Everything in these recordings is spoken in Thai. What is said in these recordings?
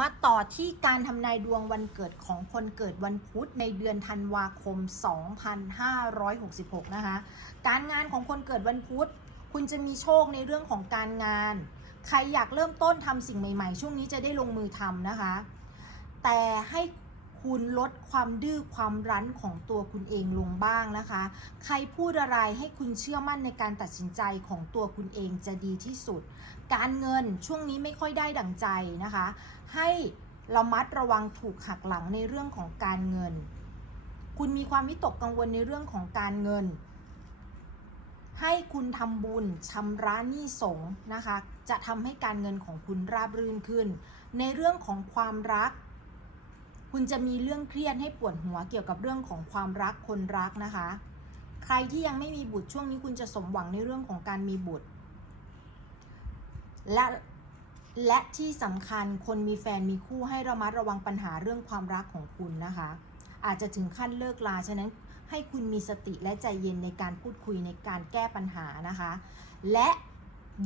มาต่อที่การทำนายดวงวันเกิดของคนเกิดวันพุธในเดือนธันวาคม 2566 นะคะ การงานของคนเกิดวันพุธ คุณจะมีโชคในเรื่องของการงาน ใครอยากเริ่มต้นทำสิ่งใหม่ ๆ ช่วงนี้จะได้ลงมือทำนะคะ แต่ให้ คุณลดความดื้อความรั้นของตัวคุณเองลงบ้างนะคะ ใครพูดอะไรให้คุณเชื่อมั่นในการตัดสินใจของตัวคุณเองจะดีที่สุด การเงินช่วงนี้ไม่ค่อยได้ดั่งใจนะคะ ให้ระมัดระวังถูกหักหลังในเรื่องของการเงิน คุณมีความวิตกกังวลในเรื่องของการเงิน ให้คุณทำบุญชำระหนี้สงนะคะ จะทำให้การเงินของคุณราบรื่นขึ้น ในเรื่องของความรัก คุณจะมีเรื่องเครียดให้ปวดหัวเกี่ยวกับเรื่องของความรักคนรักนะคะ ใครที่ยังไม่มีบุตรช่วงนี้คุณจะสมหวังในเรื่องของการมีบุตร และและที่สำคัญคนมีแฟนมีคู่ให้ระมัดระวังปัญหาเรื่องความรักของคุณนะคะ อาจจะถึงขั้นเลิกลาฉะนั้นให้คุณมีสติและใจเย็นในการพูดคุยในการแก้ปัญหานะคะ และ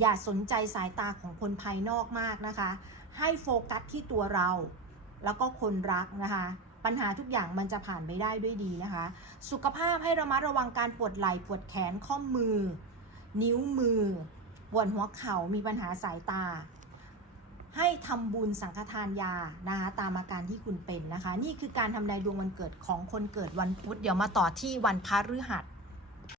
อย่าสนใจสายตาของคนภายนอกมากนะคะ ให้โฟกัสที่ตัวเรา แล้วก็คนรักนะคะ ปัญหาทุกอย่างมันจะผ่านไปได้ด้วยดีนะคะ สุขภาพให้ระมัดระวังการปวดไหล่ปวดแขนข้อมือ นิ้วมือปวดหัวเข่ามีปัญหาสายตา ให้ทำบุญสังฆทานยานะคะตามอาการที่คุณเป็นนะคะ นี่คือการทำนายดวงวันเกิดของคนเกิดวันพุธเดี๋ยวมาต่อที่วันพฤหัส